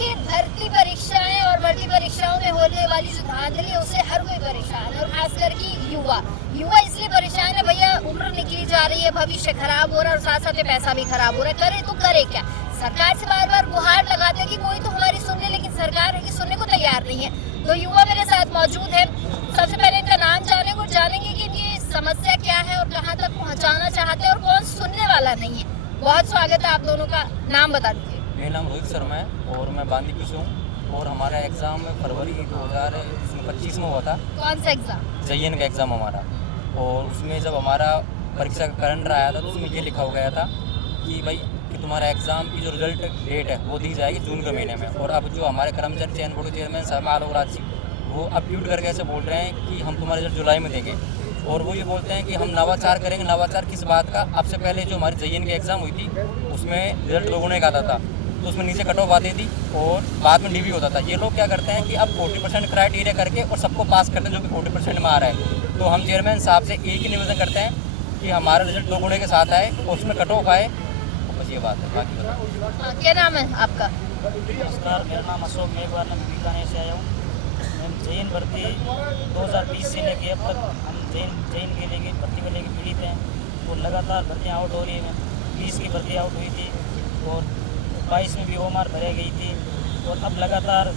देखिए, भर्ती परीक्षाएं और भर्ती परीक्षाओं में होने वाली जो धांधली है उससे हर कोई परेशान है, और खास करके युवा इसलिए परेशान है। भैया, उम्र निकली जा रही है, भविष्य खराब हो रहा है और साथ साथ पैसा भी खराब हो रहा है। करे तो करे क्या? सरकार से बार बार गुहार लगाते हैं कि कोई तो हमारी सुन ले, लेकिन सरकार है कि सुनने को तैयार नहीं है। तो युवा मेरे साथ मौजूद है। सबसे पहले इनका नाम जानेंगे और जानेंगे कि ये समस्या क्या है और कहाँ तक पहुँचाना चाहते हैं और कौन सुनने वाला नहीं है। बहुत स्वागत है, आप दोनों का नाम बता दीजिए। मेरा नाम रोहित शर्मा है और मैं बांदीकुई से हूँ, और हमारा एग्ज़ाम फरवरी 2025 में हुआ था। कौन सा एग्जाम? JN का एग्ज़ाम हमारा। और उसमें जब हमारा परीक्षा का कैलेंडर आया था तो उसमें ये लिखा हो गया था कि भाई कि तुम्हारा एग्ज़ाम की जो रिजल्ट डेट है वो दी जाएगी जून के महीने में। और अब जो हमारे कर्मचारी चयन बोर्ड के चेयरमैन साहब आलोक राज जी, वो अब ट्वीट करके ऐसे बोल रहे हैं कि हम तुम्हारा रिजल्ट जुलाई में देंगे। और वो ये बोलते हैं कि हम नवाचार करेंगे। नवाचार किस बात का? अब से पहले जो हमारी JN की एग्ज़ाम हुई थी उसमें रिजल्ट दोगुने का आता था, तो उसमें नीचे कट ऑफ आती थी और बाद में DV होता था। ये लोग क्या करते हैं कि अब 40% क्राइटेरिया करके और सबको पास करते हैं जो कि 40% में आ रहा है। तो हम चेयरमैन साहब से एक ही निवेदन करते हैं कि हमारा रिजल्ट दोगुने के साथ आए और उसमें कट ऑफ आए। तो बस ये बात है, बाकी बताओ। क्या नाम है आपका? नमस्कार, मेरा नाम अशोक मेघवाल, मैं बीकानेर से आया हूँ। मैं JN भर्ती 2020 से लेके अब तक हम JN के लेके भर्ती को लेके पीड़ित हैं। तो लगातार भर्तियाँ आउट हो रही हैं। 20 की भर्ती आउट हुई थी और 22 में भी OMR भराई गई थी। और अब लगातार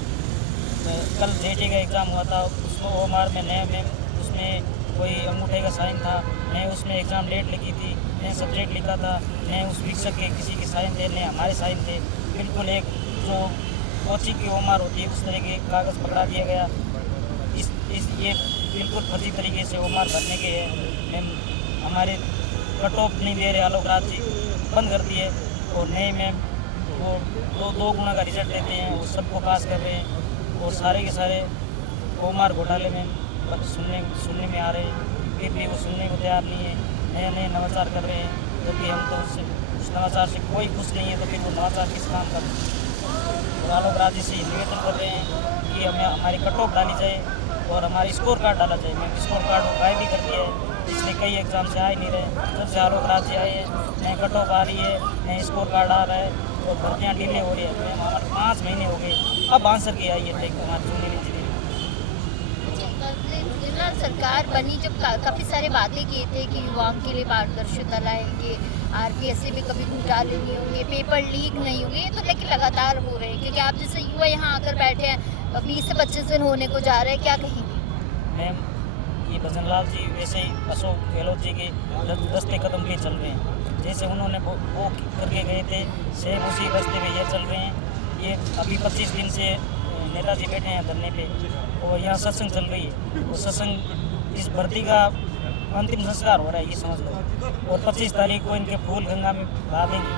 कल JT का एग्ज़ाम हुआ था, उसमें OMR में नए में उसमें कोई अंगूठे का साइन था, मैं उसमें एग्ज़ाम डेट लिखी थी, मैं सब्जेक्ट लिखा था, मैं उस शिक्षक के किसी के साइन थे, नहीं हमारे साइन थे। बिल्कुल एक जो कोचिंग की OMR होती है उस तरह के कागज़ पकड़ा दिया गया। इस ये बिल्कुल फर्जी तरीके से OMR भरने के हैं। हमारे कट ऑफ नहीं दे रहे आलोक राज जी, बंद कर दिए। और नए मैम वो दो गुना का रिजल्ट देते हैं, वो सबको पास कर रहे हैं। और सारे के सारे OMR घोटाले में सुनने में आ रहे हैं, फिर भी वो सुनने को तैयार नहीं है। नए नए नवाचार कर रहे हैं, क्योंकि हम तो उस नवाचार से कोई खुश नहीं है, तो फिर वो नवाचार किस काम का? और आलोक राज जी से निवेदन कर रहे हैं कि हमें हमारी कट ऑफ डाली जाए और हमारी स्कोर कार्ड डाला जाए। मैं स्कोर कार्ड वो गायब भी कर दिया है, इसलिए कई एग्ज़ाम से आ ही नहीं रहे। जब से आलोक राज जी आए हैं, नए कट ऑफ आ रही है, नए स्कोर कार्ड आ रहा है और भर्तियाँ डिले हो रही है। मैम हमारे 5 महीने हो गए, अब आंसर की आई है टेक हमारी जूनियर इंजीनियरिंग। गुजरात सरकार बनी जब काफ़ी सारे वादे किए थे कि युवाओं के लिए पारदर्शिता लाएंगे, RPSC में कभी घोटाले नहीं होंगे, पेपर लीक नहीं होंगे, तो लेकिन लगातार हो रहे हैं। क्योंकि आप जैसे युवा यहाँ आकर बैठे हैं, 20 से 25 दिन होने को जा रहे हैं, क्या कहेंगे? मैम, ये भजन लाल जी वैसे ही अशोक गहलोत जी के रास्ते कदम पे चल रहे हैं। जैसे उन्होंने वो करके गए थे, सेम उसी रास्ते पे ये चल रहे हैं। ये अभी 25 दिन से नेताजी बैठे हैं धरने पे और यहाँ सत्संग चल रही है। वो सत्संग इस भर्ती का अंतिम संस्कार हो रहा है, ये समझ लो। और 25 तारीख को इनके फूल गंगा में बहा देंगे।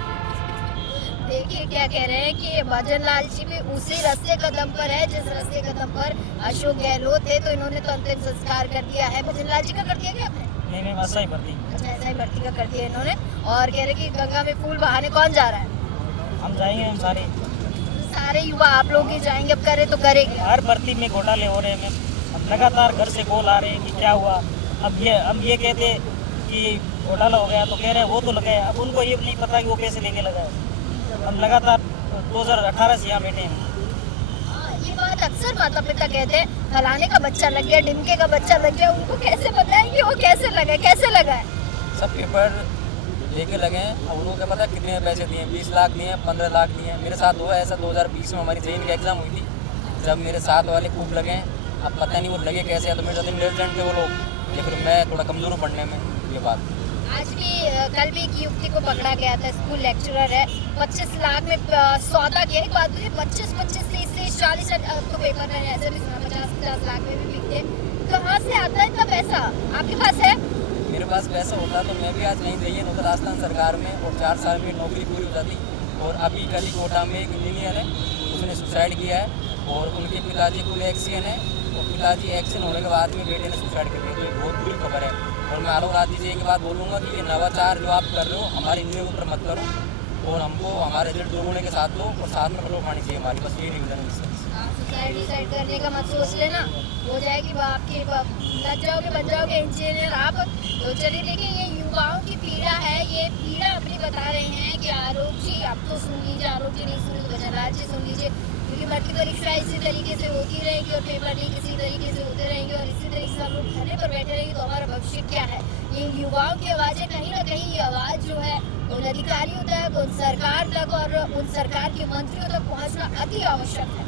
देखिए क्या कह रहे हैं कि भजन लाल जी भी उसी रास्ते कदम पर है जिस रास्ते कदम पर अशोक गहलोत थे, तो इन्होंने तो अंतिम संस्कार कर दिया है। भजन लाल जी का कर दिया क्या आपने? नहीं मैम, ऐसा ही भर्ती। अच्छा, ऐसा ही भर्ती का कर दिया इन्होंने। और कह रहे कि गंगा में फूल बहाने कौन जा रहा है? हम जाएंगे, हम सारे युवा आप लोग ही जाएंगे, अब करे तो करेंगे। हर भर्ती में घोटाले हो रहे हैं मैम। अब लगातार घर से कॉल आ रहे हैं कि क्या हुआ। अब ये कहते कि घोटाला हो गया तो कह रहे हैं वो तो लगाया। अब उनको ये नहीं पता कि वो पैसे लेके लगाए। हम लगातार 2018 से यहाँ बैठे हैं। ये बात अक्सर माता पिता कहते हैं, फलाने का बच्चा लग गया, ढिमके का बच्चा लग गया। उनको कैसे बताएं कि वो कैसे लगा है? सब पेपर लेके लगे हैं, और उनको क्या पता कितने पैसे दिए, 20 लाख दिए, 15 लाख दिए। मेरे साथ हुआ ऐसा 2020 में हमारी JN की एग्ज़ाम हुई थी, जब मेरे साथ वाले खूब लगे हैं। अब पता नहीं वो लगे कैसे हैं, तो मेरे साथ इंटेलिजेंट थे वो लोग, या फिर मैं थोड़ा कमज़ोर हूँ पढ़ने में, ये बात। आज भी कल भी एक युवती को पकड़ा गया था, स्कूल लेक्चरर है, 25 लाख में सौदा किया। एक बात बोलिए, 25 30 40 तो पेपर मैंने ऐसे भी सुना 50 लाख में भी बिकते। कहाँ से आता है इतना पैसा? आपके पास है? मेरे पास पैसा होता तो मैं भी आज नहीं JN होता राजस्थान सरकार में, और 4 साल में नौकरी पूरी हो जाती। और अभी कल ही कोटा में एक इंजीनियर है, उसने सुसाइड किया है, और उनके पिताजी फुल एक्सीडेंट है, और पिताजी एक्सीडेंट होने के बाद में बेटे ने सुसाइड कर दिया। तो ये बहुत बुरी खबर है। और मैं आलोक राज जी से एक बात बोलूँगा कि ये नवाचार जो आप कर रहे हो हमारे इंजीनियर के ऊपर मत करो, और हमको हमारे रिजल्ट दोगुने के साथ लो, और साथ में कटो पानी चाहिए हमारी, बस यही निवेदन है इससे। सुसाइड करने का मत सोच लेना, हो जाएगी आपकी, लग जाओगे, बन जाओगे इंजीनियर आप। तो चलिए देखिए, ये युवाओं की पीड़ा है, ये पीड़ा अपनी बता रहे हैं कि आलोक जी आप तो सुन लीजिए, आलोक जी नहीं सुन लीजिए, भजन लाल जी सुन लीजिए। क्योंकि कि भर्ती परीक्षाएं इसी तरीके से होती रहेंगी और पेपर लीक इसी तरीके से होते रहेंगे और इसी तरीके से हम लोग धरने पर बैठे रहेंगे तो हमारा भविष्य क्या है। ये युवाओं की आवाज़ें कहीं ना कहीं ये आवाज़ जो है उन अधिकारियों तक, उन सरकार तक और उन सरकार के मंत्रियों तक पहुंचना अति आवश्यक है।